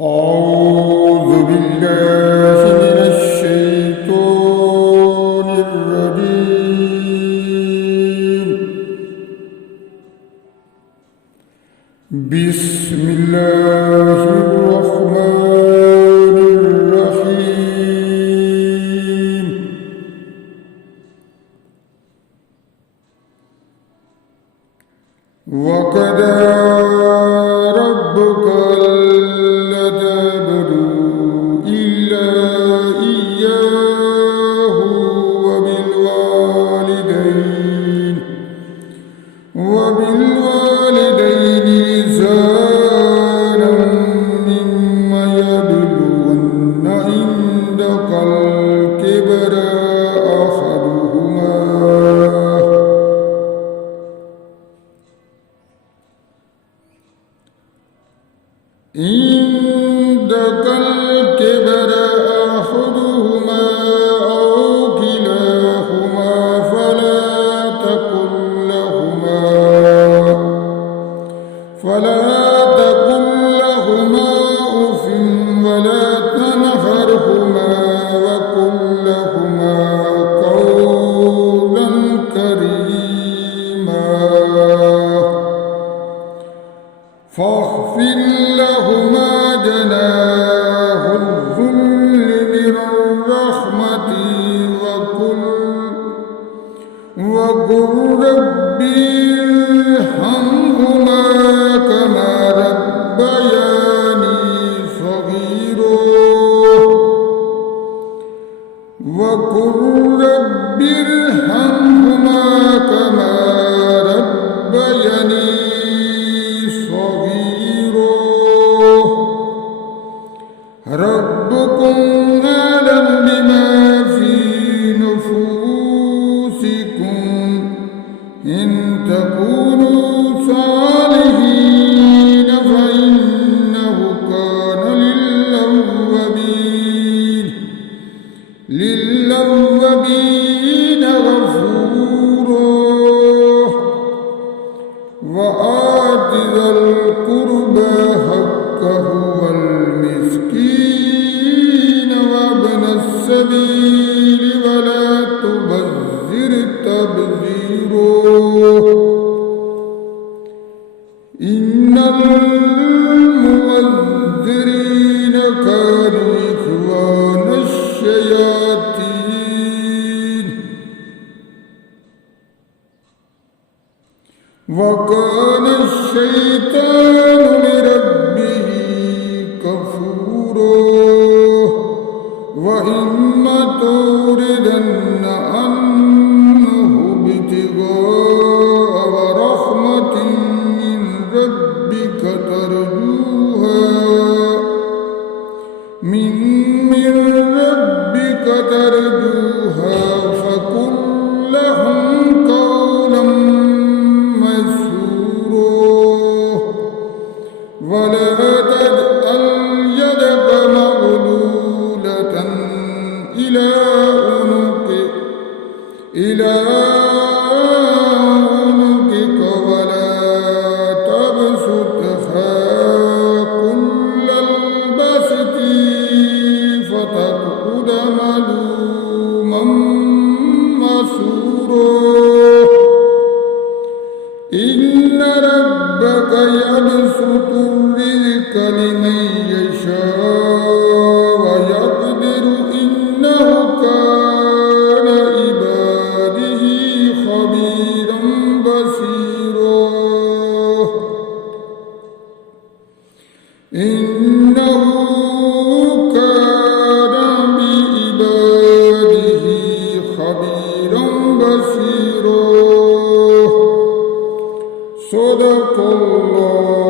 أعوذ بالله من الشيطان الرجيم. بسم الله الرحمن الرحيم. وقضى ربك ألا تعبدوا إلا إياه وبالوالدين إحسانا مما يبلغن عندك الكبر أحدهما أو كلاهما فلا تقل لهما أف ولا تنهرهما وقل لهما قولا كريما فاخفض لهما جناح الذل من الرحمة وقل ربي ارحمهما كما ربياني صغيرا ربكم أعلم بما في نفوسكم إن تكونوا صالحين فإنه كان للأوابين غفورا وآت ذا القربى حقه والمسكين وابن السبيل ولا تبذر تبذيرا إن المبذرين كانوا إخوان الشياطين وكان الشيطان لربه كفورا وإما تردن عنه ابتغاء ورحمة من ربك ترجوها فقل لهم قولا ميسورا ولا تجعل يدك مغلولة إلى عنقك ولا تبسطها كل البسط فتقعد ملوما مسرورا إن ربك يبسط الرزق لمن يشاء ويقدر إنه كان عباده خبيرا بصيرا إنه كان بعباده خبيرا بصيرا صدق الله